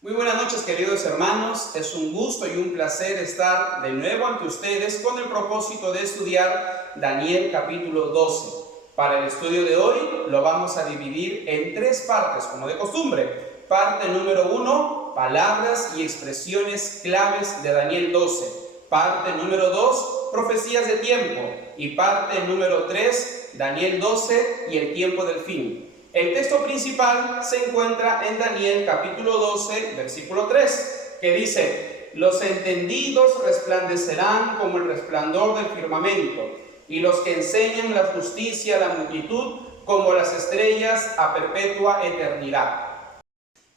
Muy buenas noches, queridos hermanos. Es un gusto y un placer estar de nuevo ante ustedes con el propósito de estudiar Daniel capítulo 12. Para el estudio de hoy lo vamos a dividir en tres partes, como de costumbre. Parte número 1, palabras y expresiones claves de Daniel 12. Parte número 2, profecías de tiempo. Y parte número 3, Daniel 12 y el tiempo del fin. El texto principal se encuentra en Daniel capítulo 12, versículo 3, que dice: los entendidos resplandecerán como el resplandor del firmamento, y los que enseñan la justicia a la multitud como las estrellas a perpetua eternidad.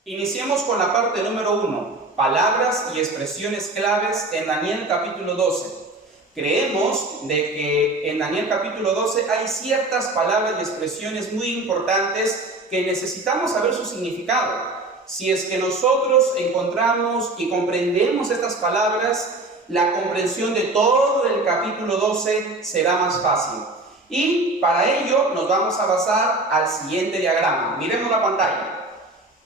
Iniciemos con la parte número 1, palabras y expresiones claves en Daniel capítulo 12. Creemos de que en Daniel capítulo 12 hay ciertas palabras y expresiones muy importantes que necesitamos saber su significado. Si es que nosotros encontramos y comprendemos estas palabras, la comprensión de todo el capítulo 12 será más fácil. Y para ello nos vamos a basar al siguiente diagrama. Miremos la pantalla.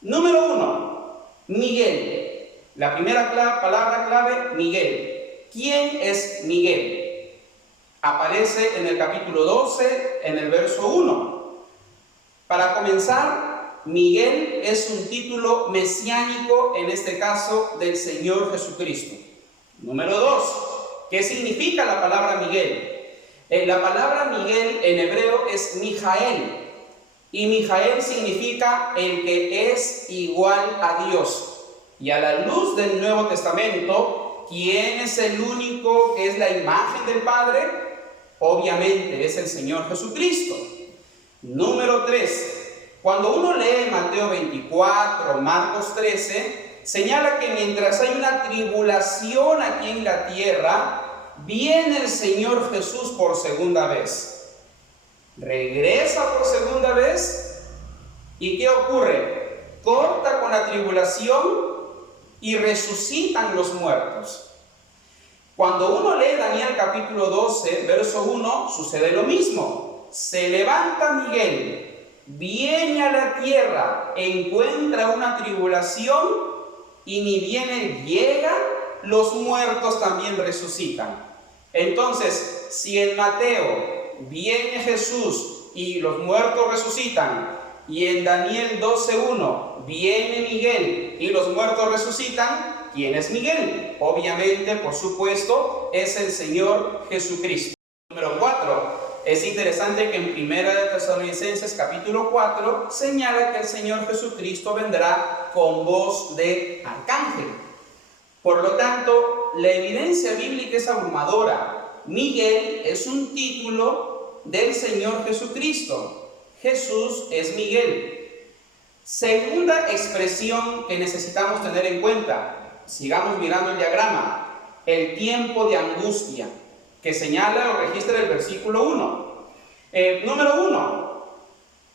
Número 1, Miguel. La primera palabra clave, Miguel. ¿Quién es Miguel? Aparece en el capítulo 12, en el verso 1. Para comenzar, Miguel es un título mesiánico, en este caso, del Señor Jesucristo. Número 2, ¿qué significa la palabra Miguel? La palabra Miguel en hebreo es Mijael, y Mijael significa el que es igual a Dios. Y a la luz del Nuevo Testamento, ¿quién es el único que es la imagen del Padre? Obviamente es el Señor Jesucristo. Número 3. Cuando uno lee Mateo 24, Marcos 13, señala que mientras hay una tribulación aquí en la tierra, viene el Señor Jesús por segunda vez. Regresa por segunda vez. ¿Y qué ocurre? Corta con la tribulación y resucitan los muertos. Cuando uno lee Daniel capítulo 12, verso 1, sucede lo mismo. Se levanta Miguel, viene a la tierra, encuentra una tribulación y ni bien él llega, los muertos también resucitan. Entonces, si en Mateo viene Jesús y los muertos resucitan, y en Daniel 12:1 viene Miguel y los muertos resucitan, ¿quién es Miguel? Obviamente, por supuesto, es el Señor Jesucristo. Número 4. Es interesante que en Primera de Tesalonicenses capítulo 4 señala que el Señor Jesucristo vendrá con voz de arcángel. Por lo tanto, la evidencia bíblica es abrumadora. Miguel es un título del Señor Jesucristo. Jesús es Miguel. Segunda expresión que necesitamos tener en cuenta. Sigamos mirando el diagrama. El tiempo de angustia, que señala o registra el versículo 1. Número 1.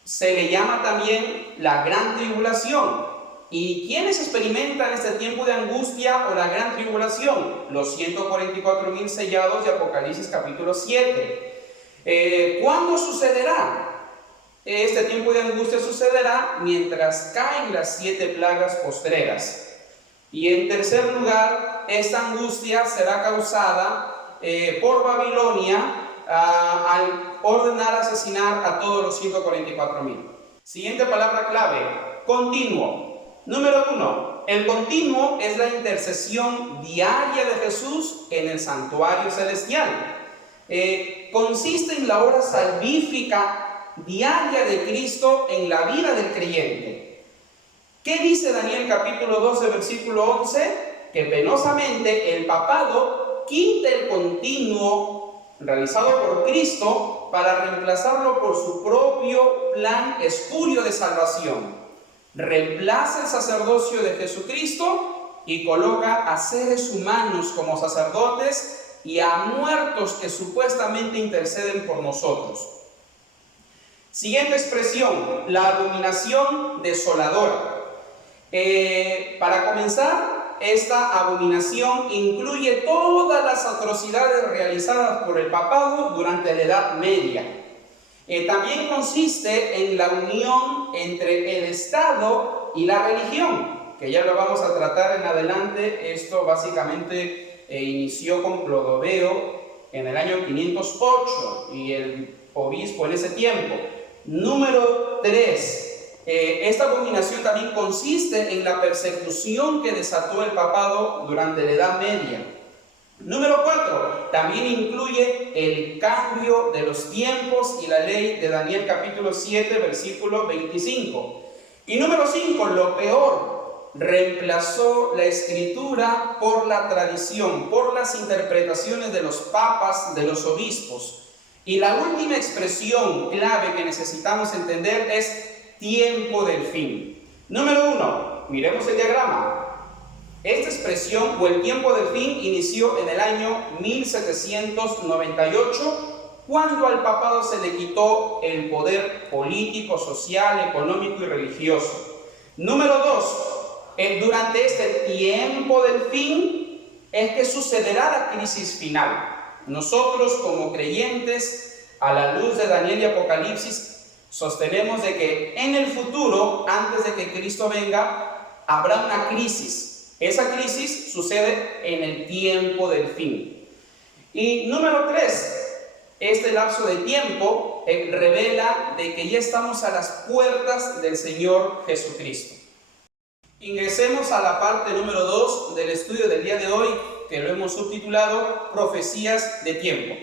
Se le llama también la gran tribulación. ¿Y quiénes experimentan este tiempo de angustia o la gran tribulación? Los 144,000 sellados de Apocalipsis capítulo 7. ¿Cuándo sucederá? Este tiempo de angustia sucederá mientras caen las 7 plagas postreras. Y en tercer lugar, esta angustia será causada por Babilonia al ordenar asesinar a todos los 144,000. Siguiente palabra clave, continuo. Número 1. El continuo es la intercesión diaria de Jesús en el santuario celestial. Consiste en la obra salvífica diaria de Cristo en la vida del creyente. ¿Qué dice Daniel capítulo 12, versículo 11? Que penosamente el papado quita el continuo realizado por Cristo para reemplazarlo por su propio plan espurio de salvación. Reemplaza el sacerdocio de Jesucristo y coloca a seres humanos como sacerdotes y a muertos que supuestamente interceden por nosotros. Siguiente expresión, la abominación desoladora. Para comenzar, esta abominación incluye todas las atrocidades realizadas por el papado durante la Edad Media. También consiste en la unión entre el Estado y la religión. que ya lo vamos a tratar en adelante. Esto básicamente inició con Clodoveo en el año 508 y el obispo en ese tiempo. Número 3. Esta abominación también consiste en la persecución que desató el papado durante la Edad Media. Número 4, también incluye el cambio de los tiempos y la ley de Daniel capítulo 7, versículo 25. Y número 5, lo peor, reemplazó la escritura por la tradición, por las interpretaciones de los papas, de los obispos. Y la última expresión clave que necesitamos entender es tiempo del fin. Número 1, miremos el diagrama. Esta expresión o el tiempo del fin inició en el año 1798, cuando al papado se le quitó el poder político, social, económico y religioso. Número 2, durante este tiempo del fin es que sucederá la crisis final. Nosotros como creyentes, a la luz de Daniel y Apocalipsis, sostenemos de que en el futuro, antes de que Cristo venga, habrá una crisis. Esa crisis sucede en el tiempo del fin. Y número 3, este lapso de tiempo revela de que ya estamos a las puertas del Señor Jesucristo. Ingresemos a la parte número 2 del estudio del día de hoy, que lo hemos subtitulado Profecías de tiempo.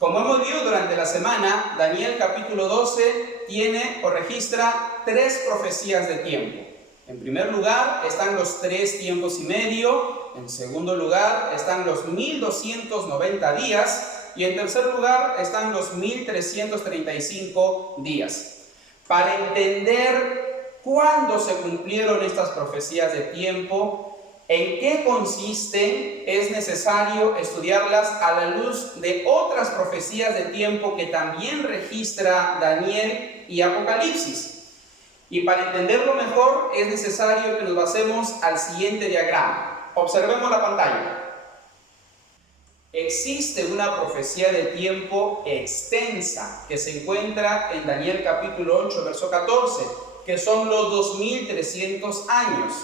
Como hemos visto durante la semana, Daniel capítulo 12 tiene o registra 3 profecías de tiempo. En primer lugar están los 3 tiempos y medio, en segundo lugar están los 1290 días y en tercer lugar están los 1335 días. Para entender cuándo se cumplieron estas profecías de tiempo, en qué consisten, es necesario estudiarlas a la luz de otras profecías de tiempo que también registra Daniel y Apocalipsis. Y para entenderlo mejor es necesario que nos basemos al siguiente diagrama. Observemos la pantalla. Existe una profecía de tiempo extensa que se encuentra en Daniel capítulo 8, verso 14, que son los 2300 años.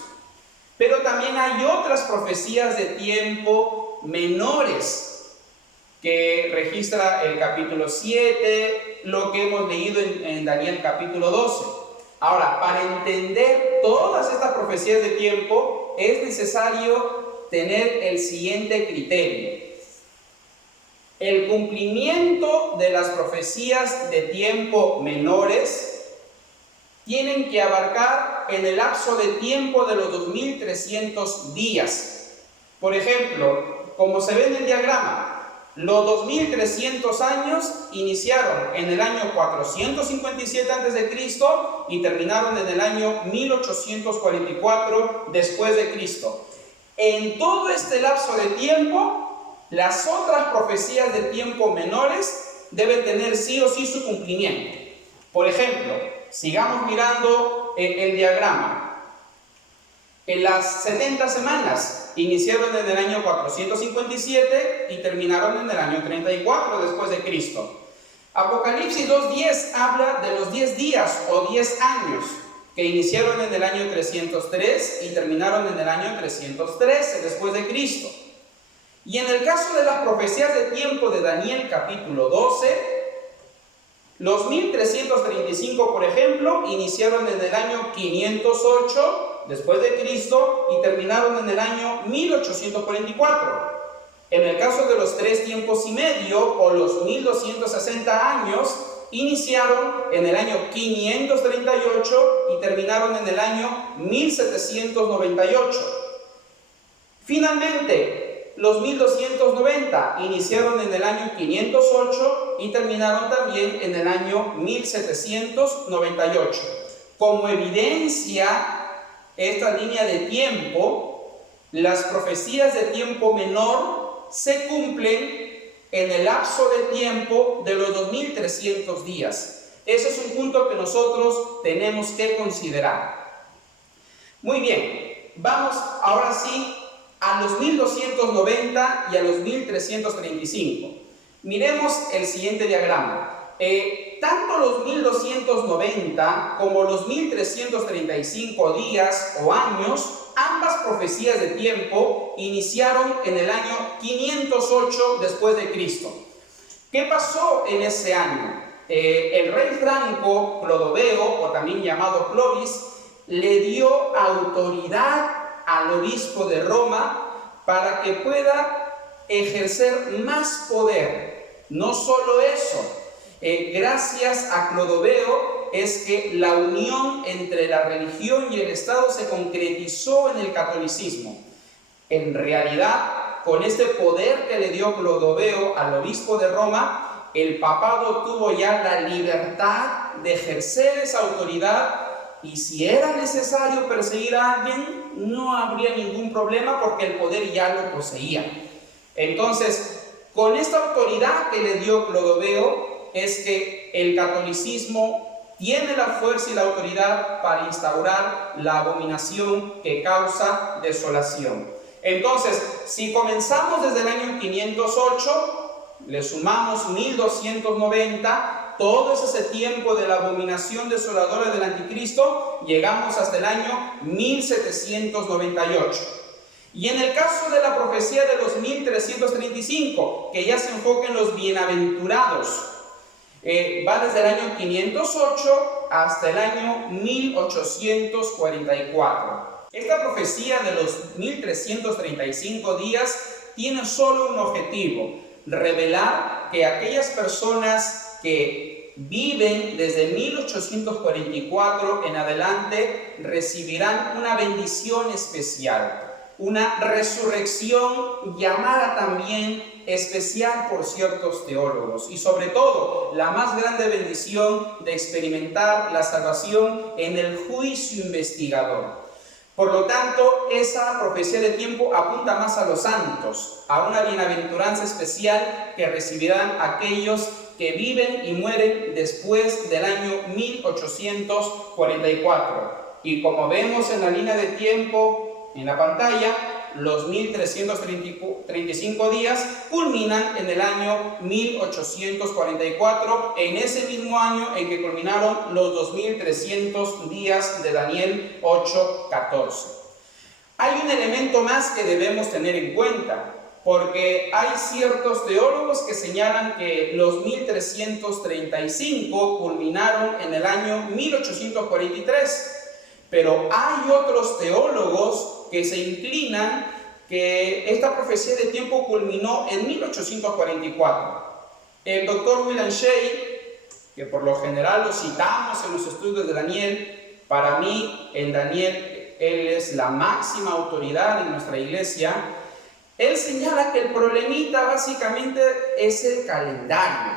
Pero también hay otras profecías de tiempo menores que registra el capítulo 7, lo que hemos leído en Daniel capítulo 12. Ahora, para entender todas estas profecías de tiempo, es necesario tener el siguiente criterio. El cumplimiento de las profecías de tiempo menores tienen que abarcar en el lapso de tiempo de los 2300 días. Por ejemplo, como se ve en el diagrama, los 2300 años iniciaron en el año 457 a.C. y terminaron en el año 1844 después de Cristo. En todo este lapso de tiempo, las otras profecías de tiempo menores deben tener sí o sí su cumplimiento. Por ejemplo, sigamos mirando el diagrama. En las 70 semanas iniciaron en el año 457 y terminaron en el año 34 después de Cristo. Apocalipsis 2:10 habla de los 10 días o 10 años que iniciaron en el año 303 y terminaron en el año 313 después de Cristo. Y en el caso de las profecías de tiempo de Daniel capítulo 12, los 1335, por ejemplo, iniciaron en el año 508 después de Cristo y terminaron en el año 1844. En el caso de los 3 tiempos y medio o los 1260 años, iniciaron en el año 538 y terminaron en el año 1798. Finalmente, los 1290 iniciaron en el año 508 y terminaron también en el año 1798. Como evidencia esta línea de tiempo, las profecías de tiempo menor se cumplen en el lapso de tiempo de los 2300 días. Ese es un punto que nosotros tenemos que considerar. Muy bien, vamos ahora sí a los 1290 y a los 1335. Miremos el siguiente diagrama. Tanto los 1290 como los 1335 días o años Ambas profecías de tiempo iniciaron en el año 508 después de Cristo. ¿Qué pasó en ese año? El rey franco Clodoveo, o también llamado Clovis, le dio autoridad al obispo de Roma para que pueda ejercer más poder. No solo eso, gracias a Clodoveo es que la unión entre la religión y el Estado se concretizó en el catolicismo. En realidad, con este poder que le dio Clodoveo al obispo de Roma, el papado tuvo ya la libertad de ejercer esa autoridad, y si era necesario perseguir a alguien, no habría ningún problema porque el poder ya lo poseía. Entonces, con esta autoridad que le dio Clodoveo, es que el catolicismo tiene la fuerza y la autoridad para instaurar la abominación que causa desolación. Entonces, si comenzamos desde el año 508, le sumamos 1290, todo ese tiempo de la abominación desoladora del anticristo, llegamos hasta el año 1798. Y en el caso de la profecía de los 1335, que ya se enfoca en los bienaventurados, va desde el año 508 hasta el año 1844. Esta profecía de los 1335 días tiene solo un objetivo: revelar que aquellas personas que viven desde 1844 en adelante recibirán una bendición especial, una resurrección llamada también especial por ciertos teólogos, y sobre todo la más grande bendición de experimentar la salvación en el juicio investigador. Por lo tanto, esa profecía de tiempo apunta más a los santos, a una bienaventuranza especial que recibirán aquellos que viven y mueren después del año 1844. Y como vemos en la línea de tiempo en la pantalla, los 1335 días culminan en el año 1844, en ese mismo año en que culminaron los 2300 días de Daniel 8:14. Hay un elemento más que debemos tener en cuenta, porque hay ciertos teólogos que señalan que los 1335 culminaron en el año 1843, pero hay otros teólogos que se inclinan que esta profecía de tiempo culminó en 1844. El doctor William Shea, que por lo general lo citamos en los estudios de Daniel, para mí en Daniel él es la máxima autoridad en nuestra iglesia, él señala que el problemita básicamente es el calendario.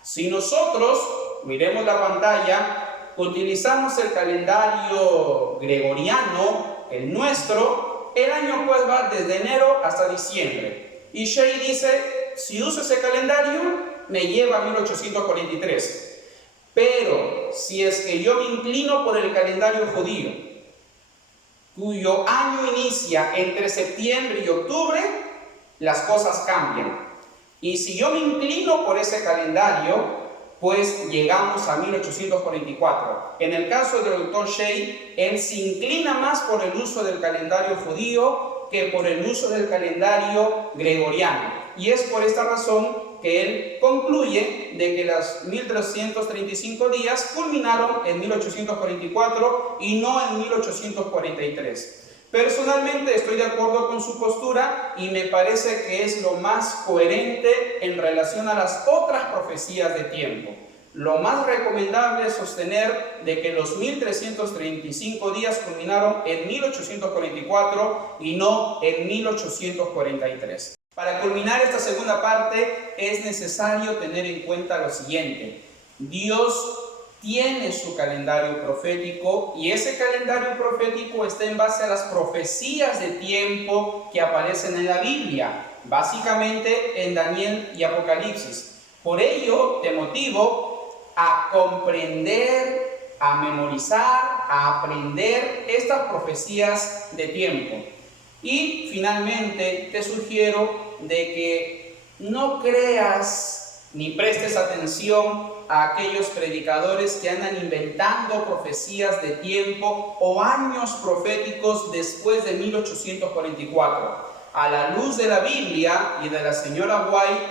Si nosotros, miremos la pantalla, utilizamos el calendario gregoriano, el nuestro, el año pues va desde enero hasta diciembre. Y Shea dice, si uso ese calendario, me lleva a 1843. Pero si es que yo me inclino por el calendario judío, cuyo año inicia entre septiembre y octubre, las cosas cambian. Y si yo me inclino por ese calendario, pues llegamos a 1844. En el caso del doctor Shea, él se inclina más por el uso del calendario judío que por el uso del calendario gregoriano. Y es por esta razón que él concluye de que los 1335 días culminaron en 1844 y no en 1843. Personalmente estoy de acuerdo con su postura y me parece que es lo más coherente en relación a las otras profecías de tiempo. Lo más recomendable es sostener de que los 1335 días culminaron en 1844 y no en 1843. Para culminar esta segunda parte es necesario tener en cuenta lo siguiente: Dios tiene su calendario profético y ese calendario profético está en base a las profecías de tiempo que aparecen en la Biblia, básicamente en Daniel y Apocalipsis. Por ello te motivo a comprender, a memorizar, a aprender estas profecías de tiempo. Y finalmente te sugiero de que no creas ni prestes atención a aquellos predicadores que andan inventando profecías de tiempo o años proféticos después de 1844. A la luz de la Biblia y de la señora White,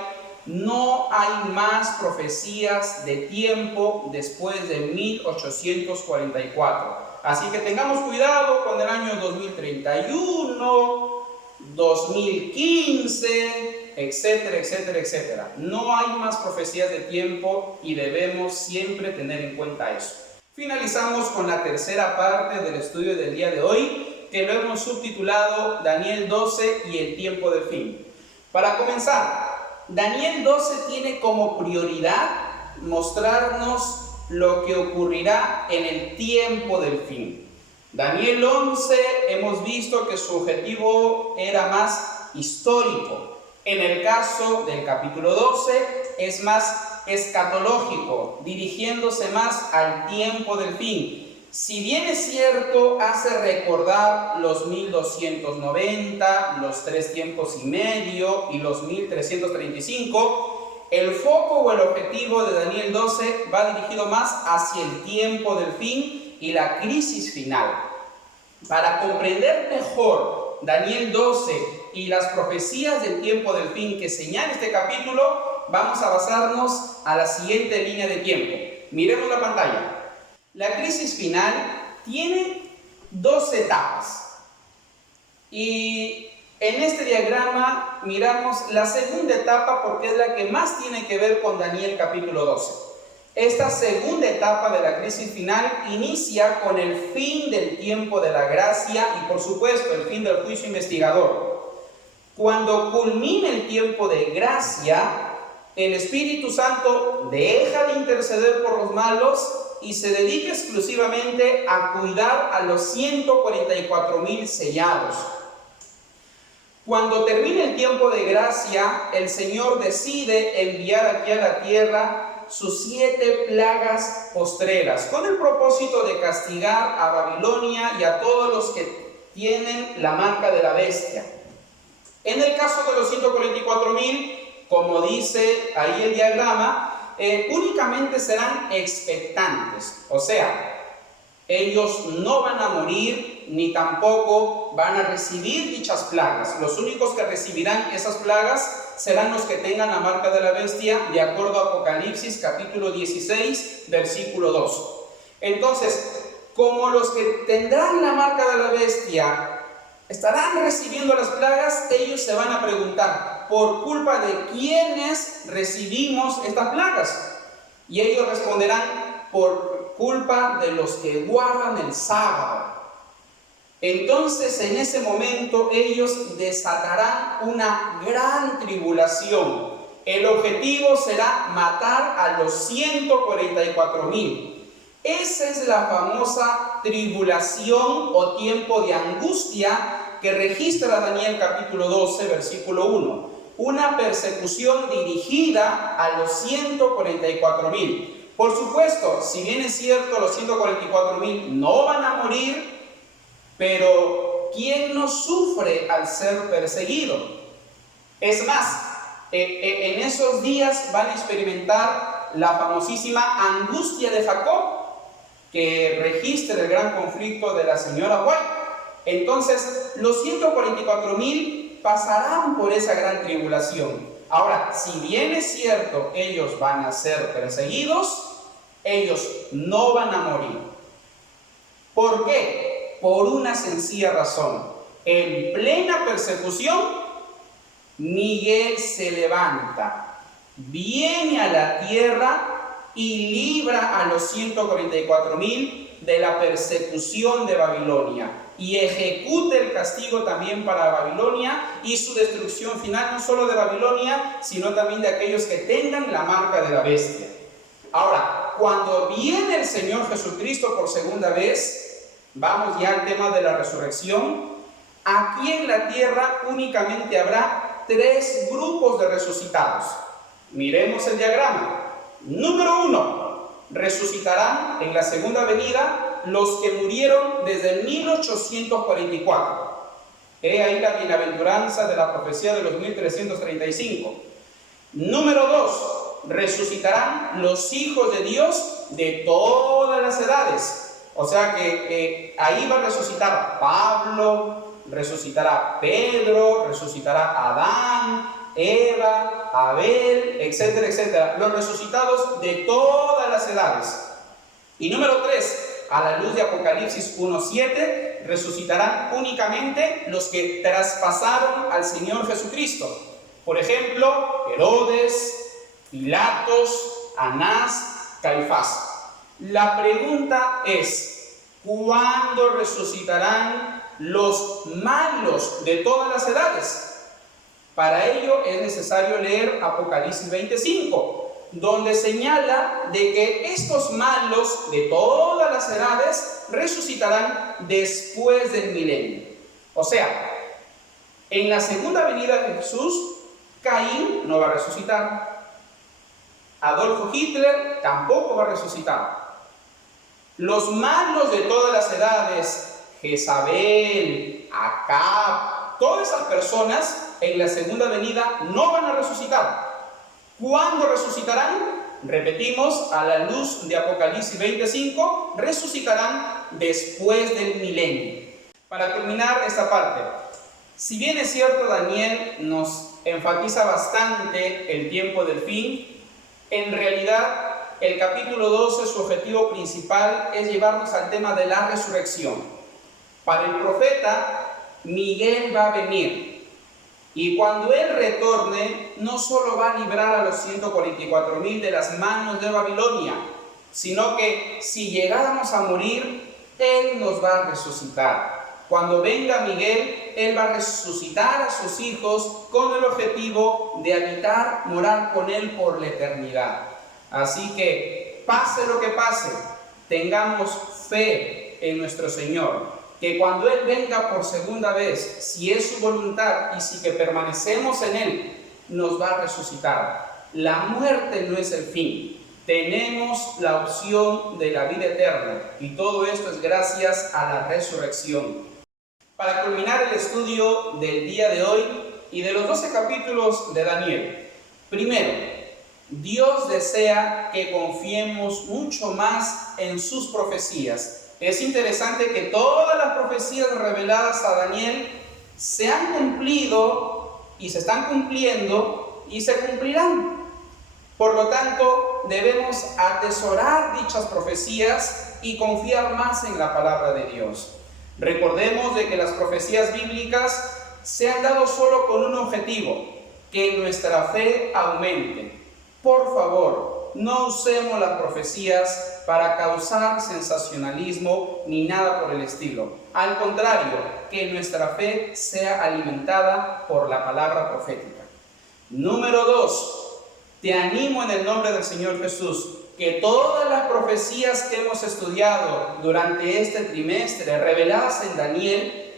no hay más profecías de tiempo después de 1844. Así que tengamos cuidado con el año 2031, 2015, etcétera, etcétera, etcétera. No hay más profecías de tiempo y debemos siempre tener en cuenta eso. Finalizamos con la tercera parte del estudio del día de hoy, que lo hemos subtitulado Daniel 12 y el tiempo del fin. Para comenzar, Daniel 12 tiene como prioridad mostrarnos lo que ocurrirá en el tiempo del fin. Daniel 11 hemos visto que su objetivo era más histórico. En el caso del capítulo 12 es más escatológico, dirigiéndose más al tiempo del fin. Si bien es cierto, hace recordar los 1290, los 3 tiempos y medio y los 1335, el foco o el objetivo de Daniel 12 va dirigido más hacia el tiempo del fin y la crisis final. Para comprender mejor Daniel 12 y las profecías del tiempo del fin que señala este capítulo, vamos a basarnos a la siguiente línea de tiempo. Miremos la pantalla. La crisis final tiene 2 etapas y en este diagrama miramos la segunda etapa porque es la que más tiene que ver con Daniel capítulo 12. Esta segunda etapa de la crisis final inicia con el fin del tiempo de la gracia y por supuesto el fin del juicio investigador. Cuando culmine el tiempo de gracia, el Espíritu Santo deja de interceder por los malos y se dedica exclusivamente a cuidar a los 144,000 sellados. Cuando termine el tiempo de gracia, el Señor decide enviar aquí a la tierra sus 7 plagas postreras, con el propósito de castigar a Babilonia y a todos los que tienen la marca de la bestia. En el caso de los 144,000, como dice ahí el diagrama, únicamente serán expectantes, o sea, ellos no van a morir ni tampoco van a recibir dichas plagas. Los únicos que recibirán esas plagas serán los que tengan la marca de la bestia, de acuerdo a Apocalipsis capítulo 16, versículo 2. Entonces, como los que tendrán la marca de la bestia estarán recibiendo las plagas, ellos se van a preguntar, ¿por culpa de quiénes recibimos estas plagas? Y ellos responderán, por culpa de los que guardan el sábado. Entonces, en ese momento, ellos desatarán una gran tribulación. El objetivo será matar a los 144,000. Esa es la famosa tribulación o tiempo de angustia que registra Daniel capítulo 12, versículo 1. Una persecución dirigida a los 144,000. Por supuesto, si bien es cierto, los 144,000 no van a morir, pero ¿quién no sufre al ser perseguido? Es más, en esos días van a experimentar la famosísima angustia de Jacob, que registra el gran conflicto de la señora White. Entonces, los 144,000 pasarán por esa gran tribulación. Ahora, si bien es cierto, ellos van a ser perseguidos, ellos no van a morir. ¿Por qué? Por una sencilla razón. En plena persecución, Miguel se levanta, viene a la tierra y libra a los 144,000 de la persecución de Babilonia y ejecuta el castigo también para Babilonia y su destrucción final, no solo de Babilonia, sino también de aquellos que tengan la marca de la bestia. Ahora, cuando viene el Señor Jesucristo por segunda vez, vamos ya al tema de la resurrección. Aquí en la tierra únicamente habrá 3 grupos de resucitados. Miremos el diagrama. Número 1, resucitarán en la segunda venida los que murieron desde 1844. He ahí la bienaventuranza de la profecía de los 1335. Número 2, resucitarán los hijos de Dios de todas las edades. O sea que ahí va a resucitar Pablo, resucitará Pedro, resucitará Adán, Eva, Abel, etcétera, etcétera. Los resucitados de todas las edades. Y número 3, a la luz de Apocalipsis 1:7, resucitarán únicamente los que traspasaron al Señor Jesucristo. Por ejemplo, Herodes, Pilatos, Anás, Caifás. La pregunta es, ¿cuándo resucitarán los malos de todas las edades? Para ello es necesario leer Apocalipsis 25, donde señala de que estos malos de todas las edades resucitarán después del milenio. O sea, en la segunda venida de Jesús, Caín no va a resucitar. Adolfo Hitler tampoco va a resucitar. Los malos de todas las edades, Jezabel, Acab, todas esas personas en la segunda venida no van a resucitar. ¿Cuándo resucitarán? Repetimos, a la luz de Apocalipsis 25, resucitarán después del milenio. Para terminar esta parte, si bien es cierto, Daniel nos enfatiza bastante el tiempo del fin, en realidad el capítulo 12, su objetivo principal es llevarnos al tema de la resurrección. Para el profeta, Miguel va a venir. Y cuando él retorne, no solo va a librar a los 144,000 de las manos de Babilonia, sino que si llegáramos a morir, él nos va a resucitar. Cuando venga Miguel, él va a resucitar a sus hijos con el objetivo de habitar, morar con él por la eternidad. Así que, pase lo que pase, tengamos fe en nuestro Señor. Que cuando Él venga por segunda vez, si es su voluntad y si que permanecemos en Él, nos va a resucitar. La muerte no es el fin. Tenemos la opción de la vida eterna y todo esto es gracias a la resurrección. Para culminar el estudio del día de hoy y de los 12 capítulos de Daniel, primero, Dios desea que confiemos mucho más en sus profecías. Es interesante que todas las profecías reveladas a Daniel se han cumplido y se están cumpliendo y se cumplirán. Por lo tanto, debemos atesorar dichas profecías y confiar más en la palabra de Dios. Recordemos de que las profecías bíblicas se han dado solo con un objetivo, que nuestra fe aumente. Por favor, no usemos las profecías para causar sensacionalismo ni nada por el estilo. Al contrario, que nuestra fe sea alimentada por la palabra profética. Número 2. Te animo en el nombre del Señor Jesús que todas las profecías que hemos estudiado durante este trimestre reveladas en Daniel,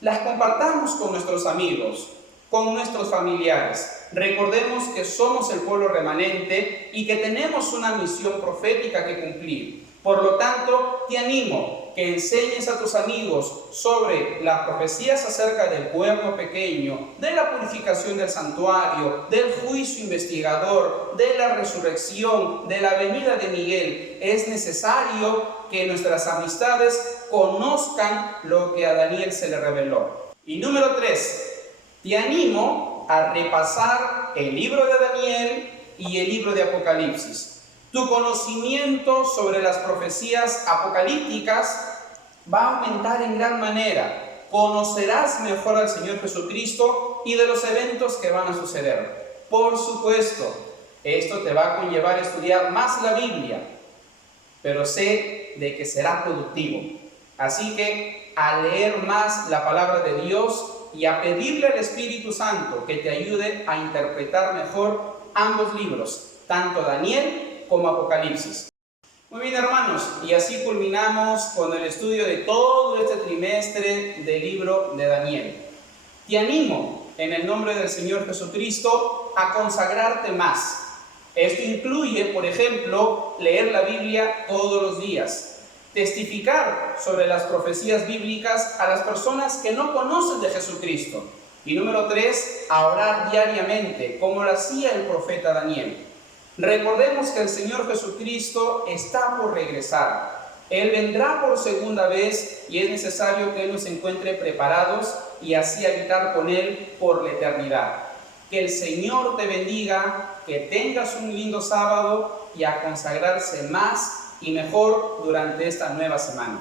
las compartamos con nuestros amigos, con nuestros familiares. Recordemos que somos el pueblo remanente y que tenemos una misión profética que cumplir. Por lo tanto, te animo que enseñes a tus amigos sobre las profecías acerca del cuerno pequeño, de la purificación del santuario, del juicio investigador, de la resurrección, de la venida de Miguel. Es necesario que nuestras amistades conozcan lo que a Daniel se le reveló. Y número 3. Te animo a repasar el libro de Daniel y el libro de Apocalipsis. Tu conocimiento sobre las profecías apocalípticas va a aumentar en gran manera. Conocerás mejor al Señor Jesucristo y de los eventos que van a suceder. Por supuesto, esto te va a conllevar a estudiar más la Biblia, pero sé de que será productivo. Así que a leer más la palabra de Dios y a pedirle al Espíritu Santo que te ayude a interpretar mejor ambos libros, tanto Daniel como Apocalipsis. Muy bien, hermanos, y así culminamos con el estudio de todo este trimestre del libro de Daniel. Te animo, en el nombre del Señor Jesucristo, a consagrarte más. Esto incluye, por ejemplo, leer la Biblia todos los días, testificar sobre las profecías bíblicas a las personas que no conocen de Jesucristo. Y número 3, a orar diariamente, como lo hacía el profeta Daniel. Recordemos que el Señor Jesucristo está por regresar. Él vendrá por segunda vez y es necesario que Él nos encuentre preparados y así habitar con Él por la eternidad. Que el Señor te bendiga, que tengas un lindo sábado y a consagrarse más y mejor durante esta nueva semana.